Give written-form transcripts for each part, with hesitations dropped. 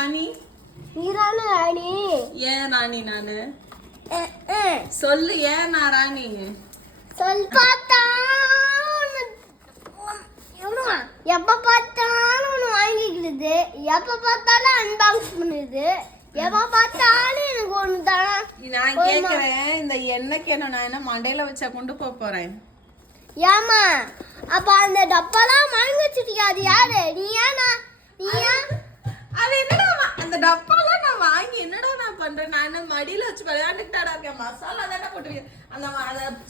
ராணி? நீதானே ராணி. ஏன் ராணி நானு? சொல்லு, ஏன் நான் ராணி? சொல் பார்த்தா எப்ப பார்த்தாலும் ஒண்ணு வாங்கிக்கிறது, எப்ப பார்த்தாலும் அன்பாக்ஸ் பண்ணுது, எப்ப பார்த்தாலும் எனக்கு ஒண்ணுதான். நான் கேக்குறேன், இந்த எண்ணெய்க்கு நான் என்ன மண்டையில வச்சா கொண்டு போறேன்? ஏமா அப்ப அந்த டப்பாலாம் வாங்கி வச்சிருக்கியா? அது யாரு? நீயா? அது என்னடா அந்த டப்பாலாம் நான் வாங்கி என்னடா நான் பண்றேன்? நான் என்ன மடியில வச்சு விளையாண்டுக்கிட்டாடா இருக்கேன். மசாலா தானே போட்டு அந்த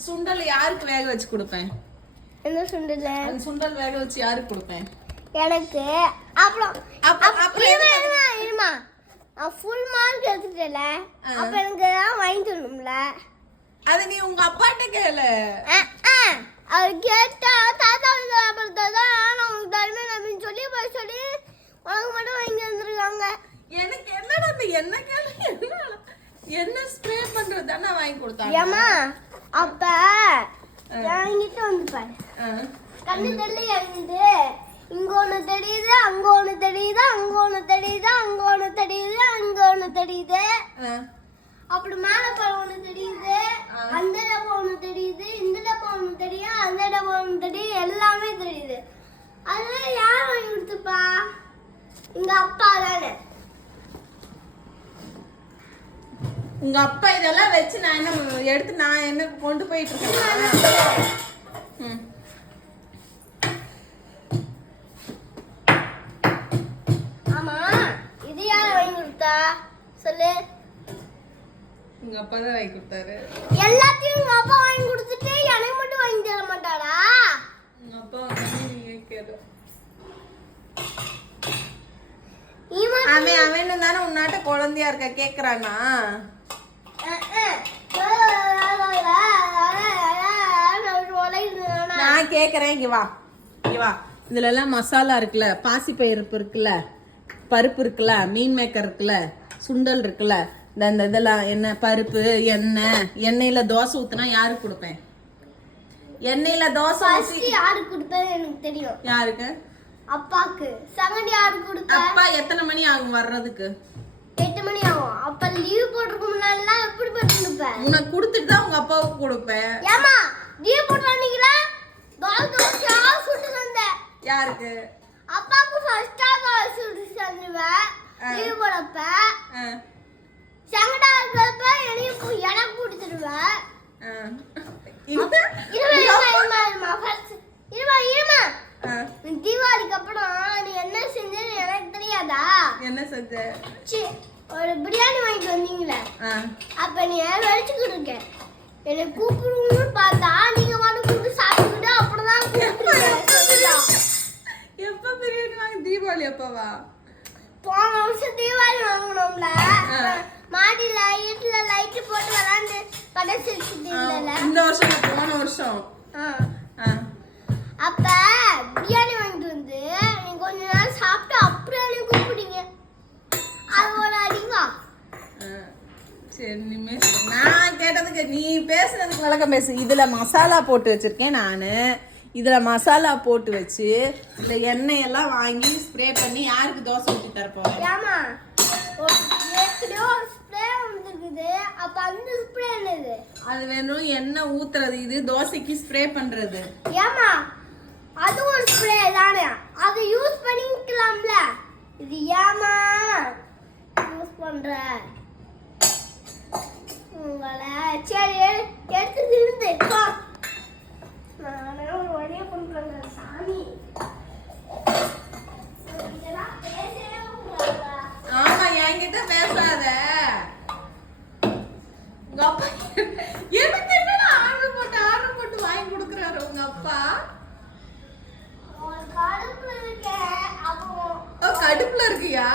சுண்டல் யாருக்கு வேக வச்சு கொடுப்பேன்? என்ன சுண்டல்? அந்த சுண்டல் வேக வச்சு யாருக்கு கொடுப்பேன்? எனக்கு. அப்புறம் இருமா, நான் ஃபுல் மார்க் எடுத்துட்டேல, அப்ப எனக்கு வாங்கி தரணும்ல. அது நீ உங்க அப்பாட்ட கேளு. அவர் கேட்டா தாத்தா அப்புறம் தான் நான் உனக்கு தருவேன் அப்படின்னு சொல்லி சொல்லி உனக்கு மட்டும் வாங்கி வந்துருக்காங்க. எனக்கு என்னடா அந்த எண்ணெய் கேளு, என்ன ஸ்ப்ரே பண்றது தானே வாங்கி கொடுத்தாங்க. ஏமா அப்ப என்கிட்ட வந்து பாரு, கண்ணு தெரியல என்கிட்ட. இங்க ஒண்ணு தெரியுது, அங்க ஒண்ணு தெரியுது, அங்க ஒண்ணு தெரியுது, அங்க ஒண்ணு தெரியுது, அங்க ஒண்ணு தெரியுது, அப்படி மேல பாரு ஒண்ணு தெரியுது, அந்த டப்பா ஒண்ணு தெரியுது, இந்த டப்பா ஒண்ணு தெரியும், அந்த டப்பா ஒண்ணு தெரியும், எல்லாமே தெரியுது. அதெல்லாம் யார் வாங்கி கொடுத்துப்பா? எங்க அப்பா தானே. உங்க அப்பா இதெல்லாம் வச்சு நான் என்ன எடுத்து நான் என்ன கொண்டு போயிட்டு இருக்கேன்? ஆமா, இது யார் வாங்கி கொடுத்தா சொல்லு? உங்க அப்பா தான் வாங்கி கொடுத்தாரு. எல்லாத்தையும் உங்க அப்பா வாங்கி கொடுத்துட்டு எனக்கு மட்டும் வாங்கி தர மாட்டாரா? உங்க அப்பா வந்து நீங்க கேளு. அவன் தானே உன்னாட்ட குழந்தையா இருக்க கேக்குறானா? நான் கேக்குறேன், இங்க வா இங்க வா. இதுல எல்லாம் மசாலா இருக்குல்ல, பாசி பருப்பு இருக்குல்ல, பருப்பு இருக்குல்ல, மீன் மேக்கர் இருக்குல்ல, சுண்டல் இருக்குல்ல, இந்த இதெல்லாம் என்ன பருப்பு, எண்ணெயில தோசை ஊத்துனா யாருக்கு கொடுப்பேன்? எண்ணெயில தோசை யாருக்கு கொடுப்பேன் எனக்கு தெரியும். யாருக்கு? அப்பாக்கு. செகண்ட் யாருக்கு கொடுப்ப? அப்பா எத்தனை மணி ஆகும் வர்றதுக்கு? 8 மணி ஆகும். அப்ப லீவ் போட்டுக்க முன்னாடிலாம் எப்படி போட்டு கொடுப்பேன்? உனக்கு கொடுத்துட்டு தான் உங்க அப்பாவுக்கு கொடுப்பேன். ஏமா லீவ் போட்டு வந்தீங்களா? தோசை சுட்டு தந்த. யாருக்கு? அப்பாக்கு ஃபர்ஸ்டா தோசை சுட்டு தந்துவேன் லீவ் போடப்ப. செகண்டா இருக்கப்ப எனக்கு கொடுத்துருவேன். தீபாவளிக்கு அப்புறம் நீ என்ன செஞ்சேன்னு எனக்கு தெரியாதா? என்ன செஞ்ச? ஒரு பிரியாணி வாங்கிட்டு வந்தீங்களே, அப்ப நீ வெடிச்சுக்கிட்டு இருக்க. என்னை கூப்பிடுன்னு பார்த்தா நீங்க மட்டும் கூப்பிட்டு சாப்பிட்டுக்கிட்டு அப்படிதான் எப்ப பிரியாணி வாங்க? தீபாவளி அப்பவா? போன வருஷம் தீபாவளி வாங்கணும்ல, மாடியில வீட்டுல லைட் போட்டு விளாண்டு படைச்சு வச்சுட்டீங்கல்ல. இந்த வருஷம் போன வருஷம் அப்ப பிரியாணி வாங்கிட்டு வந்து நீங்க கொஞ்ச நேரம் சாப்பிட்டு அப்புறம் நீ கூப்பிடுங்க. அதோட அடிவா. சரி, இனிமே நான் கேட்டதுக்கு நீ பேசுனதுக்கு விளக்கம் பேசு. இதுல மசாலா போட்டு வச்சிருக்கேன் நானு. இதுல மசாலா போட்டு வச்சு இந்த எண்ணெயெல்லாம் வாங்கி ஸ்ப்ரே பண்ணி யாருக்கு தோசை ஊற்றி தரப்போம்? ஏமா ஏற்கனவே ஒரு ஸ்ப்ரே வந்துருக்குது, அப்ப அந்த ஸ்ப்ரே என்னது? அது வேணும், எண்ணெய் ஊத்துறது. இது தோசைக்கு ஸ்ப்ரே பண்றது. ஏமா அது ஒரு ஸ்ப்ரே தானே, அதை யூஸ் பண்ணிக்கலாம்ல. இது ஏமா யூஸ் பண்ற? உங்களை சரி எடுத்து இருந்து நானே ஒரு வழியா பண்றேங்க சாமி. ஆமா, என்கிட்ட பேசாத. உங்க அப்பா எனக்கு என்னடா ஆர்டர் போட்டு வாங்கி கொடுக்குறாரு உங்க அப்பா? கடுப்புல இருக்கியா?